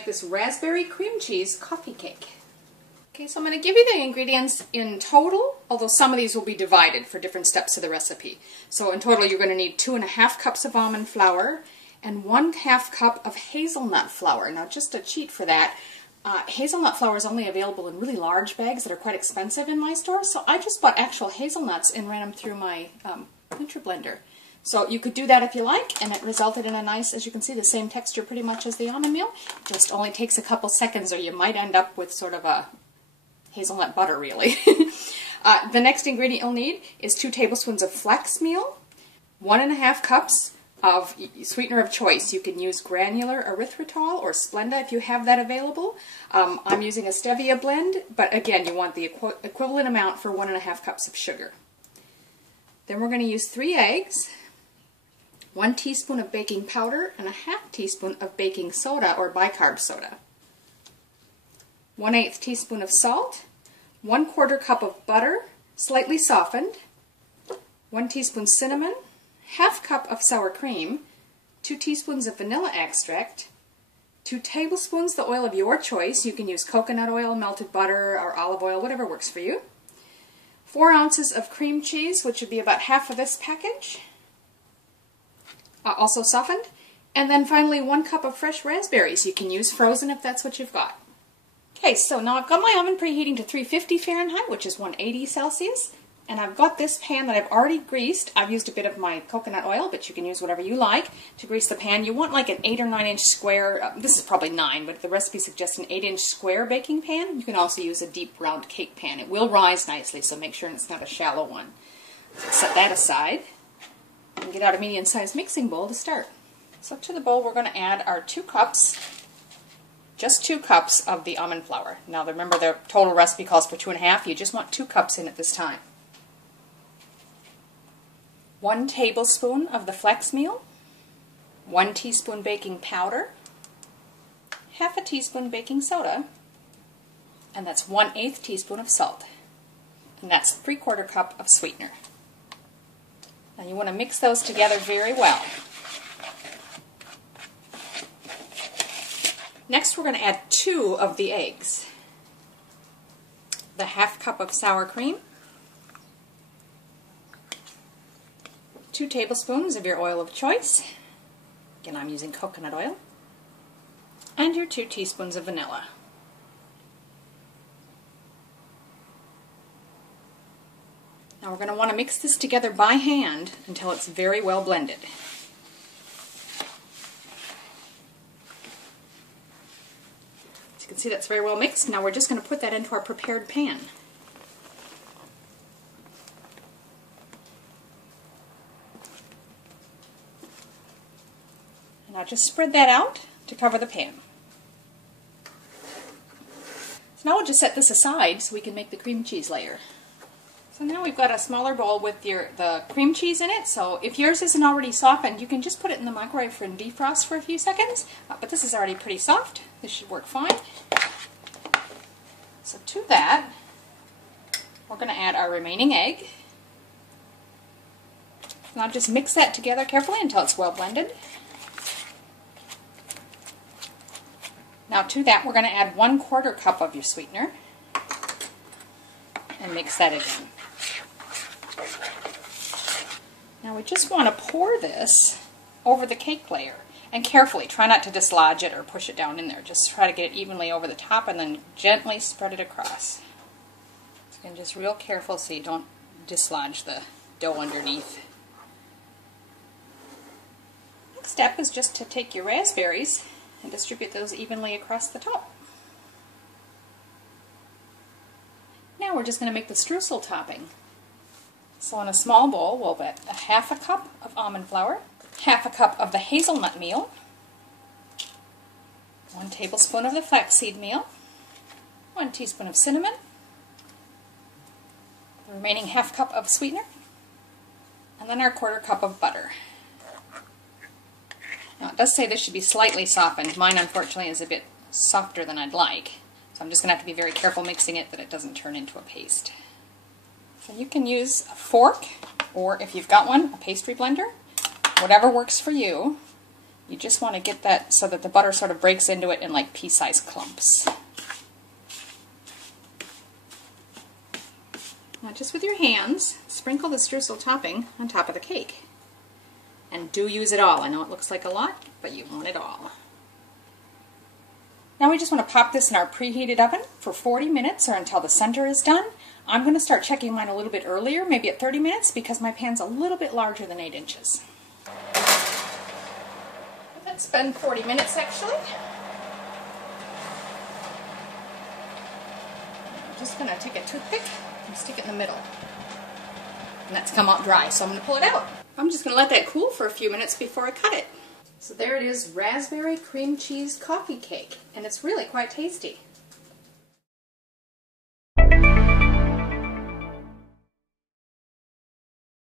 make this raspberry cream cheese coffee cake. Okay, so I'm going to give you the ingredients in total, although some of these will be divided for different steps of the recipe. So in total you're going to need 2½ cups of almond flour and 1/2 cup of hazelnut flour. Now just a cheat for that, hazelnut flour is only available in really large bags that are quite expensive in my store, so I just bought actual hazelnuts and ran them through my blender. So you could do that if you like, and it resulted in a nice, as you can see, the same texture pretty much as the almond meal. It just only takes a couple seconds or you might end up with sort of a hazelnut butter, really. The next ingredient you'll need is 2 tablespoons of flax meal, 1½ cups of sweetener of choice. You can use granular erythritol or Splenda if you have that available. I'm using a stevia blend, but again, you want the equivalent amount for 1½ cups of sugar. Then we're going to use 3 eggs, 1 teaspoon of baking powder, and 1/2 teaspoon of baking soda or bicarb soda. 1/8 teaspoon of salt, 1/4 cup of butter, slightly softened, 1 teaspoon cinnamon, 1/2 cup of sour cream, 2 teaspoons of vanilla extract, 2 tablespoons the oil of your choice. You can use coconut oil, melted butter, or olive oil, whatever works for you. 4 ounces of cream cheese, which would be about half of this package, also softened. And then finally 1 cup of fresh raspberries. You can use frozen if that's what you've got. Okay, so now I've got my oven preheating to 350 Fahrenheit, which is 180 Celsius. And I've got this pan that I've already greased. I've used a bit of my coconut oil, but you can use whatever you like to grease the pan. You want like an 8 or 9 inch square, this is probably 9, but the recipe suggests an 8-inch square baking pan. You can also use a deep round cake pan. It will rise nicely, so make sure it's not a shallow one. So set that aside and get out a medium-sized mixing bowl to start. So to the bowl we're going to add our 2 cups, just 2 cups of the almond flour. Now remember the total recipe calls for 2½. You just want 2 cups in at this time. 1 tablespoon of the flax meal, 1 teaspoon baking powder, 1/2 teaspoon baking soda, and that's 1/8 teaspoon of salt. And that's 3/4 cup of sweetener. Now you want to mix those together very well. Next we're going to add 2 of the eggs, the 1/2 cup of sour cream, 2 tablespoons of your oil of choice, again I'm using coconut oil, and your 2 teaspoons of vanilla. Now we're going to want to mix this together by hand until it's very well blended. As you can see, that's very well mixed. Now we're just going to put that into our prepared pan. Now just spread that out to cover the pan. So now we'll just set this aside so we can make the cream cheese layer. So now we've got a smaller bowl with the cream cheese in it, so if yours isn't already softened, you can just put it in the microwave for defrost for a few seconds, but this is already pretty soft. This should work fine. So to that, we're going to add our remaining egg. Now just mix that together carefully until it's well blended. Now to that we're going to add 1/4 cup of your sweetener and mix that again. Now we just want to pour this over the cake layer, and carefully, try not to dislodge it or push it down in there. Just try to get it evenly over the top and then gently spread it across. So again, just real careful so you don't dislodge the dough underneath. Next step is just to take your raspberries and distribute those evenly across the top. Now we're just going to make the streusel topping. So in a small bowl we'll put 1/2 cup of almond flour, 1/2 cup of the hazelnut meal, 1 tablespoon of the flaxseed meal, 1 teaspoon of cinnamon, the remaining 1/2 cup of sweetener, and then our 1/4 cup of butter. Now it does say this should be slightly softened. Mine unfortunately is a bit softer than I'd like. So I'm just going to have to be very careful mixing it that it doesn't turn into a paste. So you can use a fork, or if you've got one, a pastry blender. Whatever works for you. You just want to get that so that the butter sort of breaks into it in like pea-sized clumps. Now just with your hands, sprinkle the streusel topping on top of the cake. And do use it all. I know it looks like a lot, but you want it all. Now we just want to pop this in our preheated oven for 40 minutes or until the center is done. I'm going to start checking mine a little bit earlier, maybe at 30 minutes, because my pan's a little bit larger than 8 inches. Let's spend 40 minutes actually. I'm just going to take a toothpick and stick it in the middle. And that's come out dry, so I'm going to pull it out. I'm just going to let that cool for a few minutes before I cut it. So there it is, raspberry cream cheese coffee cake, and it's really quite tasty.